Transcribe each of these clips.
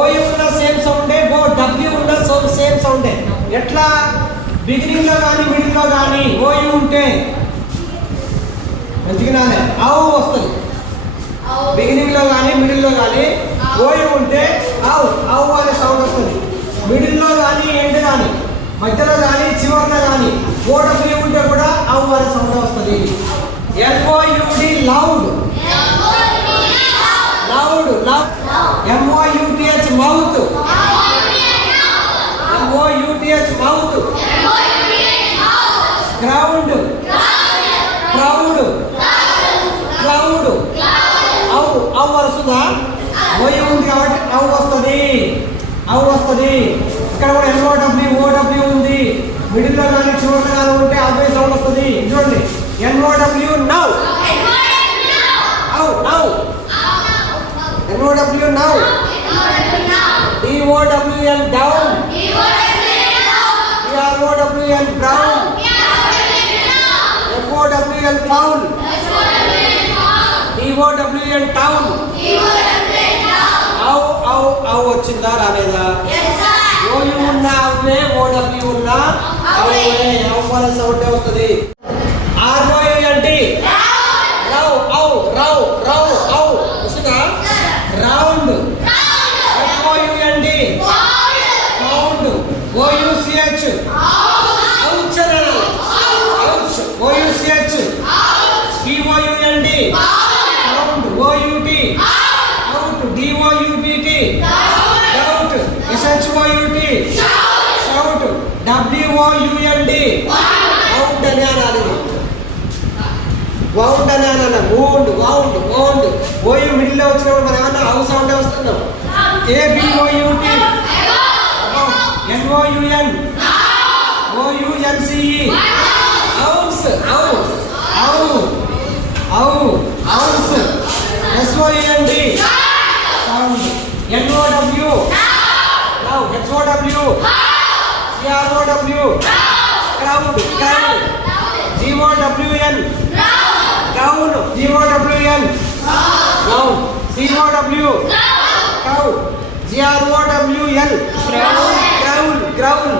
ఓయు ఉన్న సేమ్ సౌండే, O W ఉన్న సేమ్ సౌండే. ఎట్లా? బిగినింగ్ లో కానీ మిడిల్ లో కానీ ఓయు ఉంటే మంచిగా ఆవు వస్తుంది. బిగినింగ్ లో కానీ మిడిల్ లో కానీ ఓయు ఉంటే ఆవు ఆవు అనే సౌండ్ వస్తుంది. మిడిల్ లో కానీ ఎండ్ కానీ మధ్యలో కానీ చివరిలో కానీ ఓడబ్ల్యూ ఉంటే కూడా ఆవు అనే సౌండ్ వస్తుంది. L O U D loud, loud loud. M O U T H mouth, M O U T H mouth. Ground, crowd, cloud. అవు అవు వస్తుందా? ఓయు ఉంది కాబట్టి అవు వస్తుంది, అవు వస్తుంది. ఇక్కడ కూడా ఎన్ఓడబ్ల్యూ ఓడబ్ల్యూ ఉంది. మిడిల్లో కానీ చివరిలో కానీ ఉంటే అదే సౌండ్ వస్తుంది. చూడండి, ఎన్ఓడబ్ల్యూ నౌ, అవు now. N O W now. D O W N down, B R O W N brown, F O W N foul, D O W N town. అవు అవు అవు వచ్చిందా రాలేదా? ఓయు ఉన్న అవే, ఓడబ్ల్యూ ఉన్న అవే, అవు వల్ల సౌండ్ వస్తుంది. ఆర్ఓయుఎన్టి రౌ, అవు రౌ రౌ అవు వస్తుందా? Round. F O U N T round. O U C H ouch అనాలి, ouch. O U C H. P O U N T round. O U T out. D O U B T doubt. S H O U T shout. W O U N D out అని అనాలి. వౌండ్ అని అనాలి. Wound wound wound. ఓయు మిడిల్లో వచ్చినప్పుడు మనం ఏమన్నా హౌస్ సౌండ్ వస్తున్నాం. ఏబిఓయుటి ఎన్ఓయుఎన్ ఓయుఎన్సిఈ అవున్స్, అవు అవు అవు ounce. S O U N D sound. N O W now. H O W C R O W crowd, crowd. G O W N down, G O W N down. C O W crowd. G R O W L crowd, crowd.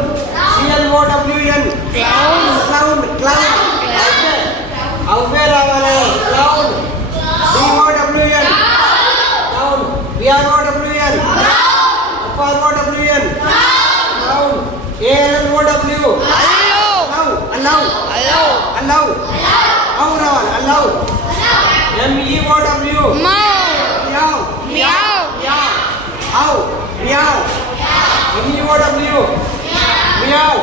C L O W N cloud, cloud. అవే రావాలి. Cloud. D O W N down. B R O W N F R O W N down. A L O W allow, allow allow అవు రావాలి. Allow. M E O W meow, meow meow. అవు meow. M E O W meow.